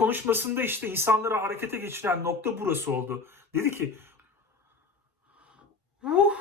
konuşmasında işte insanları harekete geçiren nokta burası oldu. Dedi ki "Uh."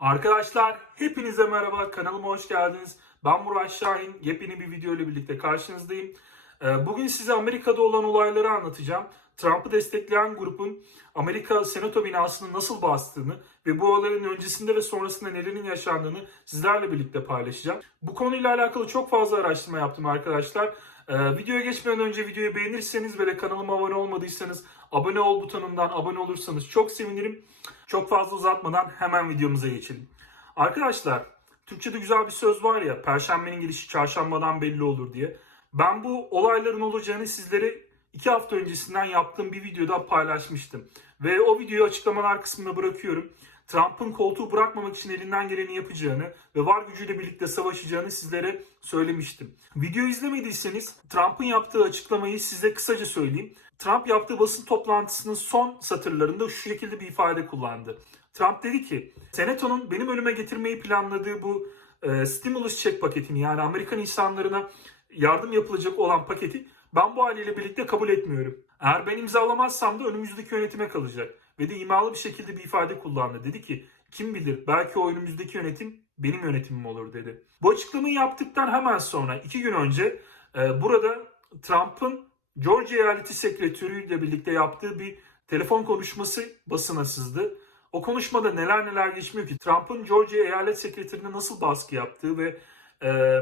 Arkadaşlar hepinize merhaba kanalıma hoş geldiniz. Ben Murat Şahin yepyeni bir video ile birlikte karşınızdayım. Ee, Bugün size Amerika'da olan olayları anlatacağım. Trump'ı destekleyen grubun Amerika Senato binasını nasıl bastığını ve bu olayın öncesinde ve sonrasında nelerin yaşandığını sizlerle birlikte paylaşacağım. Bu konuyla alakalı çok fazla araştırma yaptım arkadaşlar. Ee, videoya geçmeden önce videoyu beğenirseniz ve kanalıma abone olmadıysanız abone ol butonundan abone olursanız çok sevinirim. Çok fazla uzatmadan hemen videomuza geçelim. Arkadaşlar Türkçe'de güzel bir söz var ya Perşembenin gelişi çarşambadan belli olur diye. Ben bu olayların olacağını sizlere iki hafta öncesinden yaptığım bir videoda paylaşmıştım. Ve o videoyu açıklamalar kısmına bırakıyorum. Trump'ın koltuğu bırakmamak için elinden geleni yapacağını ve var gücüyle birlikte savaşacağını sizlere söylemiştim. Video izlemediyseniz Trump'ın yaptığı açıklamayı size kısaca söyleyeyim. Trump yaptığı basın toplantısının son satırlarında şu şekilde bir ifade kullandı. Trump dedi ki, Senato'nun benim önüme getirmeyi planladığı bu e, stimulus check paketini yani Amerikan insanlarına yardım yapılacak olan paketi ben bu haliyle birlikte kabul etmiyorum. Eğer ben imzalamazsam da önümüzdeki yönetime kalacak. Ve de imalı bir şekilde bir ifade kullandı. Dedi ki kim bilir belki o önümüzdeki yönetim benim yönetimim olur dedi. Bu açıklamayı yaptıktan hemen sonra iki gün önce e, burada Trump'ın Georgia eyaleti sekretörüyle birlikte yaptığı bir telefon konuşması basına sızdı. O konuşmada neler neler geçmiyor ki Trump'ın Georgia eyalet sekreterine nasıl baskı yaptığı ve e,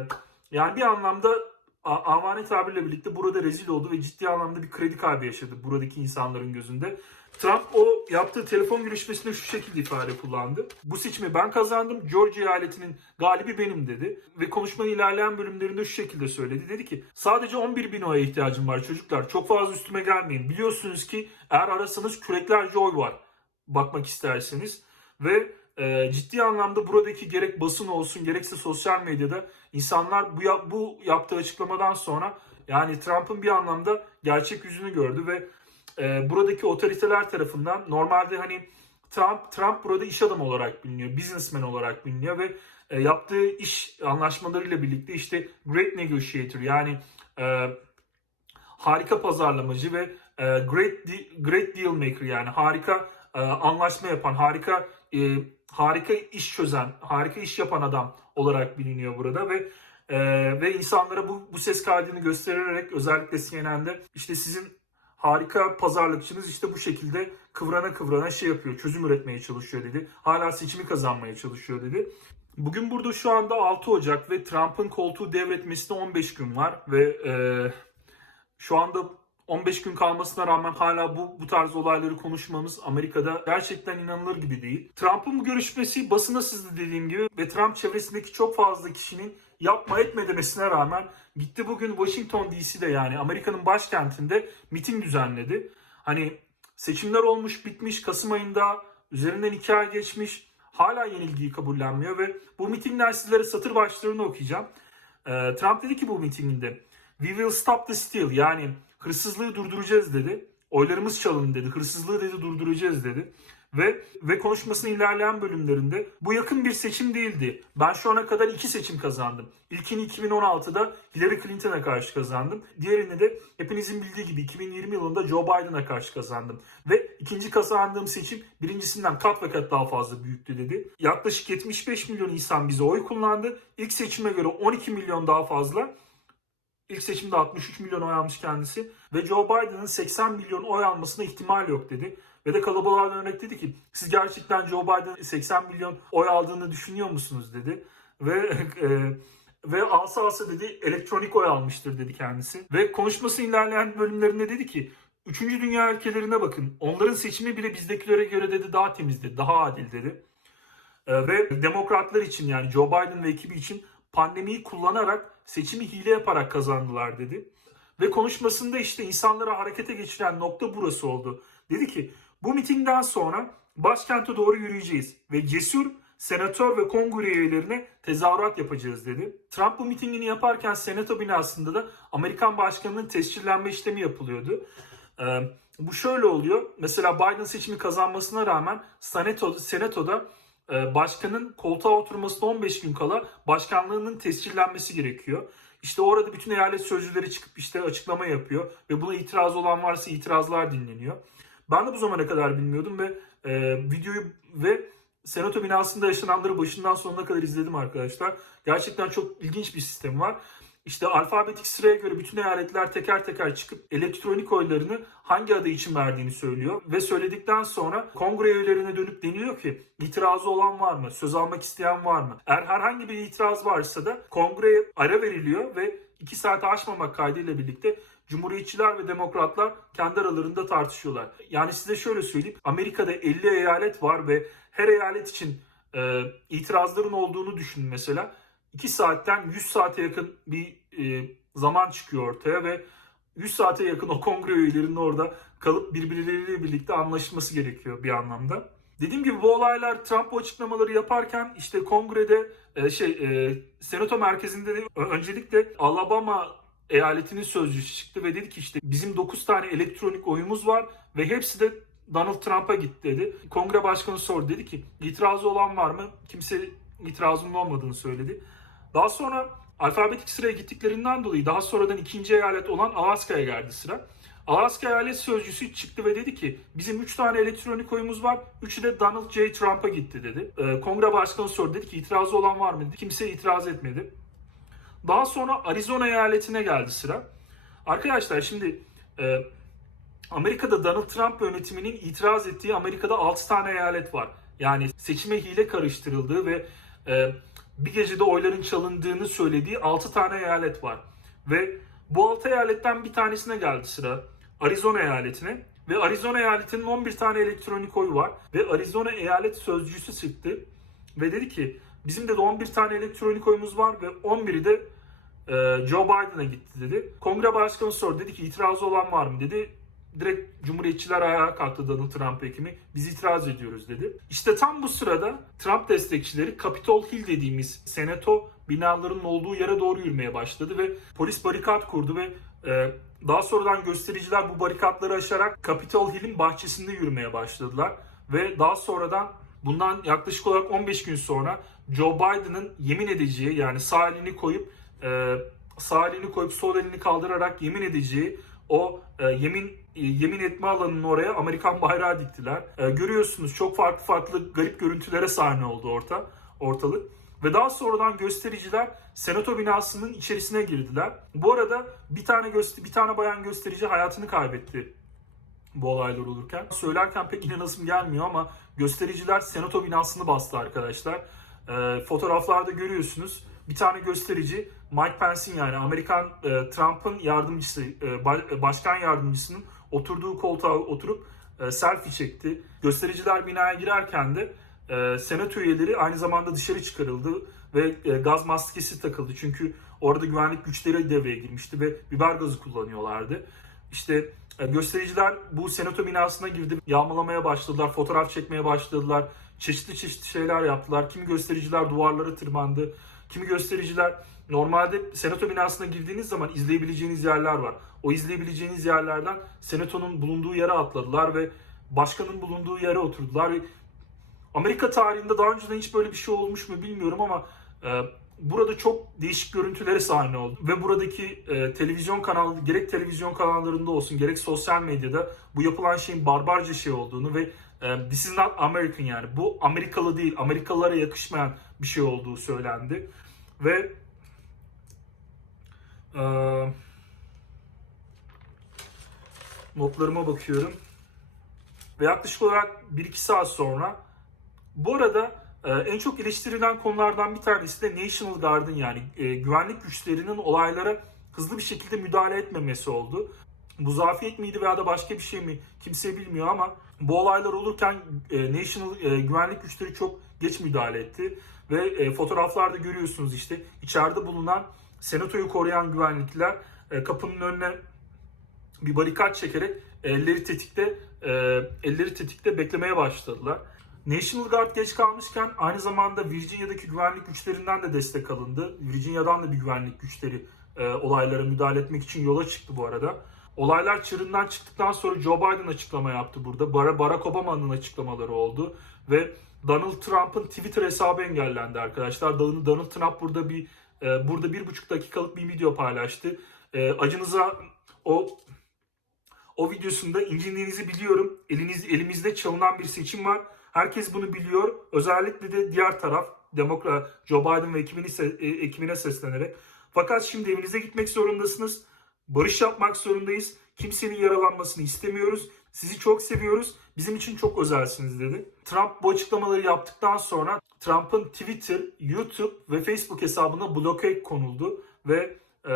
yani bir anlamda a- amane tabirle birlikte burada rezil oldu ve ciddi anlamda bir kredi kaybı yaşadı buradaki insanların gözünde. Trump o yaptığı telefon görüşmesinde şu şekilde ifade kullandı. Bu seçimi ben kazandım. Georgia eyaletinin galibi benim dedi. Ve konuşmanın ilerleyen bölümlerinde şu şekilde söyledi. Dedi ki sadece 11 bin oya ihtiyacım var çocuklar. Çok fazla üstüme gelmeyin. Biliyorsunuz ki eğer arasanız küreklerce oy var. Bakmak isterseniz. Ve e, ciddi anlamda buradaki gerek basın olsun gerekse sosyal medyada insanlar bu, bu yaptığı açıklamadan sonra yani Trump'ın bir anlamda gerçek yüzünü gördü ve e, buradaki otoriteler tarafından normalde hani Trump Trump burada iş adamı olarak biliniyor, businessman olarak biliniyor ve e, yaptığı iş anlaşmalarıyla birlikte işte great negotiator yani e, harika pazarlamacı ve e, great de- great deal maker yani harika e, anlaşma yapan, harika e, harika iş çözen, harika iş yapan adam olarak biliniyor burada ve e, ve insanlara bu bu ses kaydını göstererek özellikle CNN'de işte sizin harika pazarlıkçınız işte bu şekilde kıvrana kıvrana şey yapıyor, çözüm üretmeye çalışıyor dedi. Hala seçimi kazanmaya çalışıyor dedi. Bugün burada şu anda 6 Ocak ve Trump'ın koltuğu devretmesine 15 gün var ve e, şu anda 15 gün kalmasına rağmen hala bu bu tarz olayları konuşmamız Amerika'da gerçekten inanılır gibi değil. Trump'ın bu görüşmesi basına sızdı dediğim gibi ve Trump çevresindeki çok fazla kişinin yapma etme demesine rağmen gitti bugün Washington DC'de yani Amerika'nın başkentinde miting düzenledi. Hani seçimler olmuş bitmiş Kasım ayında üzerinden iki ay geçmiş hala yenilgiyi kabullenmiyor ve bu mitingden sizlere satır başlarını okuyacağım. Ee, Trump dedi ki bu mitinginde We will stop the steal yani hırsızlığı durduracağız dedi. Oylarımız çalın dedi. Hırsızlığı dedi durduracağız dedi. Ve ve konuşmasının ilerleyen bölümlerinde bu yakın bir seçim değildi. Ben şu ana kadar iki seçim kazandım. İlkini 2016'da Hillary Clinton'a karşı kazandım. Diğerini de hepinizin bildiği gibi 2020 yılında Joe Biden'a karşı kazandım. Ve ikinci kazandığım seçim birincisinden kat ve kat daha fazla büyüktü dedi. Yaklaşık 75 milyon insan bize oy kullandı. İlk seçime göre 12 milyon daha fazla. İlk seçimde 63 milyon oy almış kendisi ve Joe Biden'ın 80 milyon oy almasına ihtimal yok dedi. Ve de kalabalığa dönerek dedi ki siz gerçekten Joe Biden'ın 80 milyon oy aldığını düşünüyor musunuz dedi. Ve e, ve alsa alsa dedi elektronik oy almıştır dedi kendisi. Ve konuşması ilerleyen bölümlerinde dedi ki Üçüncü dünya ülkelerine bakın. Onların seçimi bile bizdekilere göre dedi daha temizdi, daha adil dedi. Ee, ve demokratlar için yani Joe Biden ve ekibi için pandemiyi kullanarak seçimi hile yaparak kazandılar dedi. Ve konuşmasında işte insanları harekete geçiren nokta burası oldu. Dedi ki bu mitingden sonra başkente doğru yürüyeceğiz ve cesur senatör ve kongre üyelerine tezahürat yapacağız dedi. Trump bu mitingini yaparken senato binasında da Amerikan başkanının tescillenme işlemi yapılıyordu. Ee, bu şöyle oluyor. Mesela Biden seçimi kazanmasına rağmen senato, senatoda e, başkanın koltuğa oturmasına 15 gün kala başkanlığının tescillenmesi gerekiyor. İşte orada bütün eyalet sözcüleri çıkıp işte açıklama yapıyor ve buna itiraz olan varsa itirazlar dinleniyor. Ben de bu zamana kadar bilmiyordum ve e, videoyu ve Senato binasında yaşananları başından sonuna kadar izledim arkadaşlar. Gerçekten çok ilginç bir sistem var. İşte alfabetik sıraya göre bütün eyaletler teker teker çıkıp elektronik oylarını hangi aday için verdiğini söylüyor. Ve söyledikten sonra kongre üyelerine dönüp deniliyor ki itirazı olan var mı? Söz almak isteyen var mı? Eğer herhangi bir itiraz varsa da kongreye ara veriliyor ve 2 saate aşmamak kaydıyla birlikte Cumhuriyetçiler ve demokratlar kendi aralarında tartışıyorlar. Yani size şöyle söyleyeyim. Amerika'da 50 eyalet var ve her eyalet için e, itirazların olduğunu düşünün mesela. 2 saatten 100 saate yakın bir e, zaman çıkıyor ortaya ve 100 saate yakın o kongre üyelerinin orada kalıp birbirleriyle birlikte anlaşması gerekiyor bir anlamda. Dediğim gibi bu olaylar Trump açıklamaları yaparken işte kongrede e, şey e, senato merkezinde de öncelikle Alabama eyaletinin sözcüsü çıktı ve dedi ki işte bizim 9 tane elektronik oyumuz var ve hepsi de Donald Trump'a gitti dedi. Kongre başkanı sordu dedi ki itirazı olan var mı? Kimse itirazının olmadığını söyledi. Daha sonra alfabetik sıraya gittiklerinden dolayı daha sonradan ikinci eyalet olan Alaska'ya geldi sıra. Alaska eyalet sözcüsü çıktı ve dedi ki bizim 3 tane elektronik oyumuz var. Üçü de Donald J. Trump'a gitti dedi. Ee, kongre başkanı sordu dedi ki itirazı olan var mı dedi. Kimse itiraz etmedi. Daha sonra Arizona eyaletine geldi sıra. Arkadaşlar şimdi e, Amerika'da Donald Trump yönetiminin itiraz ettiği Amerika'da 6 tane eyalet var. Yani seçime hile karıştırıldığı ve e, bir gecede oyların çalındığını söylediği 6 tane eyalet var. Ve bu 6 eyaletten bir tanesine geldi sıra. Arizona eyaletine. Ve Arizona eyaletinin 11 tane elektronik oyu var. Ve Arizona eyalet sözcüsü çıktı. Ve dedi ki bizim de 11 tane elektronik oyumuz var ve 11'i de e, Joe Biden'a gitti dedi. Kongre başkanı sordu. Dedi ki itirazı olan var mı dedi. Direkt Cumhuriyetçiler ayağa kalktı Donald Trump ekimi. Biz itiraz ediyoruz dedi. İşte tam bu sırada Trump destekçileri Capitol Hill dediğimiz senato binalarının olduğu yere doğru yürümeye başladı ve polis barikat kurdu ve e, daha sonradan göstericiler bu barikatları aşarak Capitol Hill'in bahçesinde yürümeye başladılar. Ve daha sonradan bundan yaklaşık olarak 15 gün sonra Joe Biden'ın yemin edeceği yani sağ elini koyup e, sağ elini koyup sol elini kaldırarak yemin edeceği o e, yemin e, yemin etme alanının oraya Amerikan bayrağı diktiler. E, görüyorsunuz çok farklı farklı garip görüntülere sahne oldu orta ortalık. Ve daha sonradan göstericiler senato binasının içerisine girdiler. Bu arada bir tane göster bir tane bayan gösterici hayatını kaybetti bu olaylar olurken. Söylerken pek inanasım gelmiyor ama göstericiler senato binasını bastı arkadaşlar. E, fotoğraflarda görüyorsunuz. Bir tane gösterici Mike Pence'in yani Amerikan e, Trump'ın yardımcısı, e, ba- başkan yardımcısının oturduğu koltuğa oturup e, selfie çekti. Göstericiler binaya girerken de e, senato üyeleri aynı zamanda dışarı çıkarıldı ve e, gaz maskesi takıldı. Çünkü orada güvenlik güçleri devreye girmişti ve biber gazı kullanıyorlardı. İşte e, göstericiler bu senato binasına girdi, yağmalamaya başladılar, fotoğraf çekmeye başladılar. Çeşitli çeşitli şeyler yaptılar. Kimi göstericiler duvarlara tırmandı. Kimi göstericiler normalde senato binasına girdiğiniz zaman izleyebileceğiniz yerler var. O izleyebileceğiniz yerlerden senatonun bulunduğu yere atladılar ve başkanın bulunduğu yere oturdular ve Amerika tarihinde daha önceden hiç böyle bir şey olmuş mu bilmiyorum ama e, burada çok değişik görüntülere sahne oldu. Ve buradaki e, televizyon kanalı gerek televizyon kanallarında olsun gerek sosyal medyada bu yapılan şeyin barbarca şey olduğunu ve this is not American yani bu Amerikalı değil Amerikalılara yakışmayan bir şey olduğu söylendi. Ve e, notlarıma bakıyorum. Ve yaklaşık olarak 1-2 saat sonra bu arada e, en çok eleştirilen konulardan bir tanesi de National Guard'ın yani e, güvenlik güçlerinin olaylara hızlı bir şekilde müdahale etmemesi oldu. Bu zafiyet miydi veya da başka bir şey mi kimse bilmiyor ama bu olaylar olurken e, National e, güvenlik güçleri çok geç müdahale etti. Ve e, fotoğraflarda görüyorsunuz işte içeride bulunan senatoyu koruyan güvenlikler e, kapının önüne bir barikat çekerek elleri tetikte e, elleri tetikte beklemeye başladılar. National Guard geç kalmışken aynı zamanda Virginia'daki güvenlik güçlerinden de destek alındı. Virginia'dan da bir güvenlik güçleri e, olaylara müdahale etmek için yola çıktı bu arada. Olaylar çığırından çıktıktan sonra Joe Biden açıklama yaptı burada. Barack Obama'nın açıklamaları oldu ve Donald Trump'ın Twitter hesabı engellendi arkadaşlar. Donald Trump burada bir e, burada bir buçuk dakikalık bir video paylaştı. E, acınıza o o videosunda incindiğinizi biliyorum. Eliniz, elimizde çalınan bir seçim var. Herkes bunu biliyor. Özellikle de diğer taraf Demokrat Joe Biden ve ekibini, e, ekibine seslenerek. Fakat şimdi evinize gitmek zorundasınız. Barış yapmak zorundayız. Kimsenin yaralanmasını istemiyoruz. Sizi çok seviyoruz. Bizim için çok özelsiniz dedi. Trump bu açıklamaları yaptıktan sonra Trump'ın Twitter, YouTube ve Facebook hesabına bloke konuldu ve e,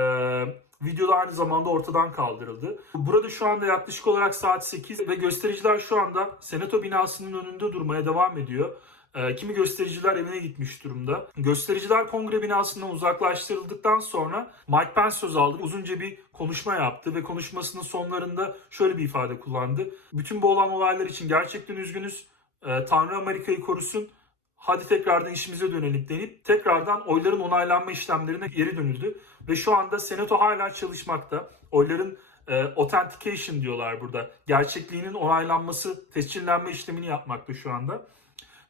video da aynı zamanda ortadan kaldırıldı. Burada şu anda yaklaşık olarak saat 8 ve göstericiler şu anda Senato binasının önünde durmaya devam ediyor. E, kimi göstericiler evine gitmiş durumda. Göstericiler kongre binasından uzaklaştırıldıktan sonra Mike Pence söz aldı. Uzunca bir konuşma yaptı ve konuşmasının sonlarında şöyle bir ifade kullandı. Bütün bu olan olaylar için gerçekten üzgünüz. E, Tanrı Amerika'yı korusun. Hadi tekrardan işimize dönelim denip tekrardan oyların onaylanma işlemlerine geri dönüldü. Ve şu anda Senato hala çalışmakta. Oyların e, authentication diyorlar burada. Gerçekliğinin onaylanması, tescillenme işlemini yapmakta şu anda.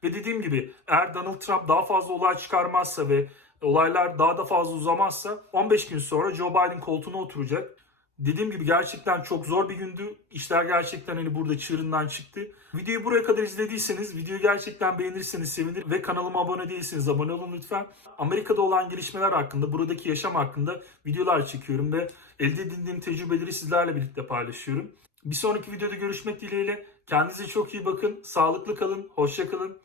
Ve dediğim gibi eğer Donald Trump daha fazla olay çıkarmazsa ve olaylar daha da fazla uzamazsa 15 gün sonra Joe Biden koltuğuna oturacak. Dediğim gibi gerçekten çok zor bir gündü. İşler gerçekten hani burada çığırından çıktı. Videoyu buraya kadar izlediyseniz, videoyu gerçekten beğenirseniz sevinirim. Ve kanalıma abone değilseniz abone olun lütfen. Amerika'da olan gelişmeler hakkında, buradaki yaşam hakkında videolar çekiyorum ve elde edindiğim tecrübeleri sizlerle birlikte paylaşıyorum. Bir sonraki videoda görüşmek dileğiyle. Kendinize çok iyi bakın. Sağlıklı kalın. Hoşça kalın.